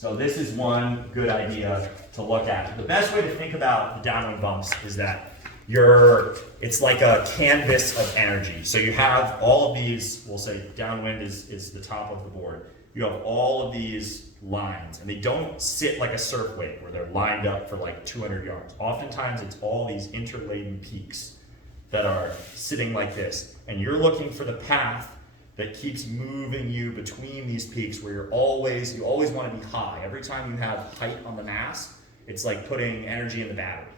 So this is one good idea to look at. The best way to think about the downwind bumps is that it's like a canvas of energy. So you have all of these, we'll say downwind is the top of the board. You have all of these lines, and they don't sit like a surf wave where they're lined up for like 200 yards. Oftentimes it's all these interladen peaks that are sitting like this, and you're looking for the path that keeps moving you between these peaks where you always want to be high. Every time you have height on the mast, it's like putting energy in the battery.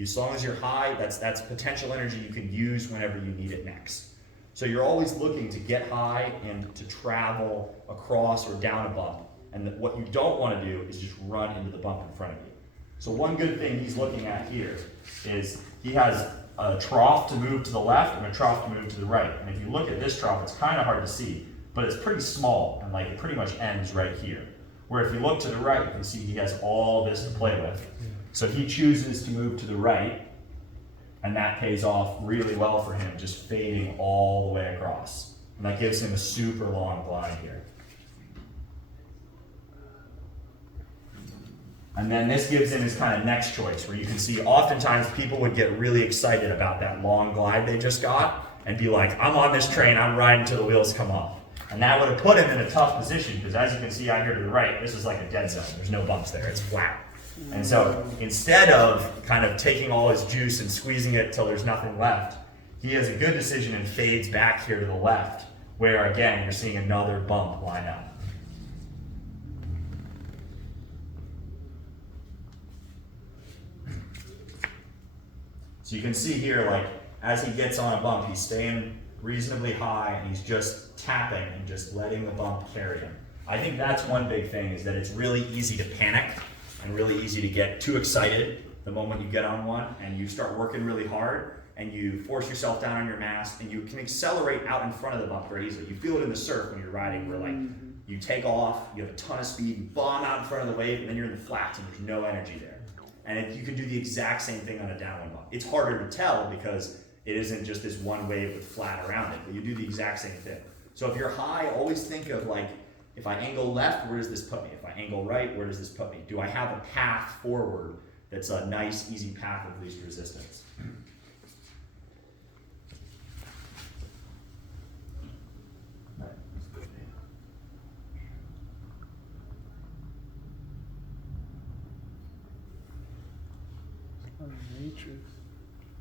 As long as you're high, that's potential energy you can use whenever you need it next. So you're always looking to get high and to travel across or down a bump. And what you don't want to do is just run into the bump in front of you. So one good thing he's looking at here is he has a trough to move to the left and a trough to move to the right. And if you look at this trough, it's kind of hard to see, but it's pretty small and like it pretty much ends right here. Where if you look to the right, you can see he has all this to play with. So he chooses to move to the right, and that pays off really well for him, just fading all the way across. And that gives him a super long glide here. And then this gives him his kind of next choice, where you can see oftentimes people would get really excited about that long glide they just got and be like, I'm on this train, I'm riding till the wheels come off. And that would have put him in a tough position, because as you can see out here to the right, this is like a dead zone. There's no bumps there, it's flat. And so instead of kind of taking all his juice and squeezing it till there's nothing left, he has a good decision and fades back here to the left, where again, you're seeing another bump line up. So you can see here, like, as he gets on a bump, he's staying reasonably high and he's just tapping and just letting the bump carry him. I think that's one big thing, is that it's really easy to panic and really easy to get too excited the moment you get on one and you start working really hard and you force yourself down on your mast and you can accelerate out in front of the bump very easily. You feel it in the surf when you're riding, where like you take off, you have a ton of speed, you bomb out in front of the wave, and then you're in the flats and there's no energy there. And you can do the exact same thing on a downwind bump. It's harder to tell because it isn't just this one wave with flat around it, but you do the exact same thing. So if you're high, always think of like, if I angle left, where does this put me? If I angle right, where does this put me? Do I have a path forward that's a nice, easy path of least resistance?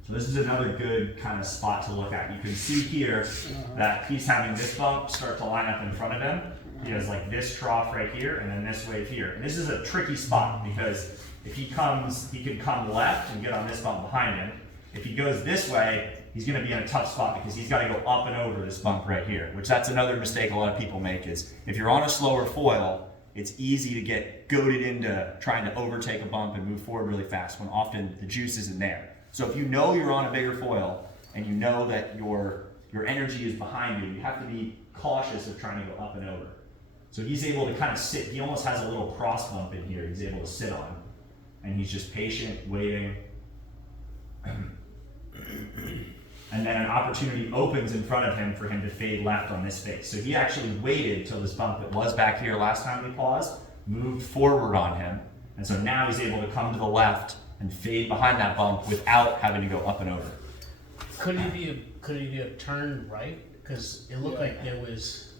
So this is another good kind of spot to look at. You can see here that he's having this bump start to line up in front of him. He has like this trough right here and then this wave here. And this is a tricky spot, because if he comes, he can come left and get on this bump behind him. If he goes this way, he's going to be in a tough spot because he's got to go up and over this bump right here, which that's another mistake a lot of people make, is if you're on a slower foil, it's easy to get goaded into trying to overtake a bump and move forward really fast when often the juice isn't there. So if you know you're on a bigger foil and you know that your energy is behind you, you have to be cautious of trying to go up and over. So he's able to kind of sit, he almost has a little cross bump in here he's able to sit on. And he's just patient, waiting. And then an opportunity opens in front of him for him to fade left on this face. So he actually waited till this bump that was back here last time we paused, moved forward on him. And so now he's able to come to the left and fade behind that bump without having to go up and over. Could he have turned right? Because it looked like there was.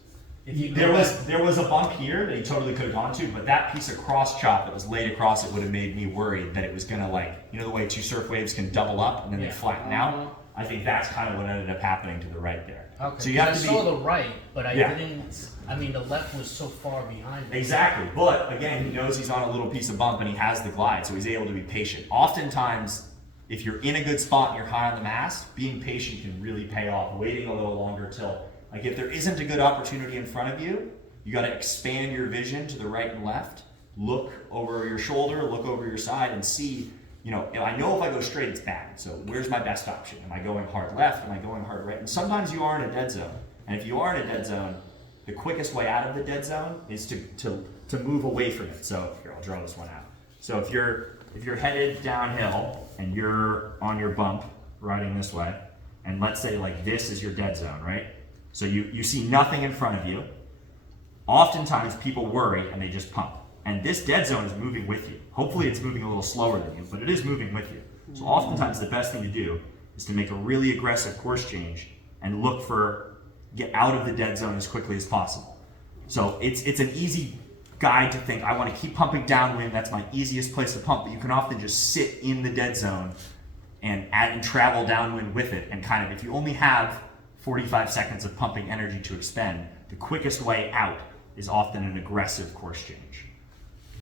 There was a bump here that he totally could have gone to, but that piece of cross chop that was laid across it would have made me worried that it was gonna, like, you know the way two surf waves can double up and then they flatten out? I think that's kind of what ended up happening to the right there. Okay. So you have to saw the right, but I didn't. I mean, the left was so far behind me. Exactly, but again, he knows he's on a little piece of bump and he has the glide, so he's able to be patient. Oftentimes, if you're in a good spot and you're high on the mast, being patient can really pay off. Waiting a little longer till, like, if there isn't a good opportunity in front of you, you got to expand your vision to the right and left. Look over your shoulder, look over your side, and see. You know if I go straight, it's bad. So where's my best option? Am I going hard left? Am I going hard right? And sometimes you are in a dead zone. And if you are in a dead zone, the quickest way out of the dead zone is to move away from it. So here, I'll draw this one out. So if you're headed downhill and you're on your bump riding this way, and let's say like this is your dead zone, right? So you see nothing in front of you. Oftentimes people worry and they just pump. And this dead zone is moving with you. Hopefully it's moving a little slower than you, but it is moving with you. So oftentimes the best thing to do is to make a really aggressive course change and look for, get out of the dead zone as quickly as possible. So it's an easy guide to think, I want to keep pumping downwind, that's my easiest place to pump, but you can often just sit in the dead zone and travel downwind with it, and kind of, if you only have 45 seconds of pumping energy to expend, the quickest way out is often an aggressive course change.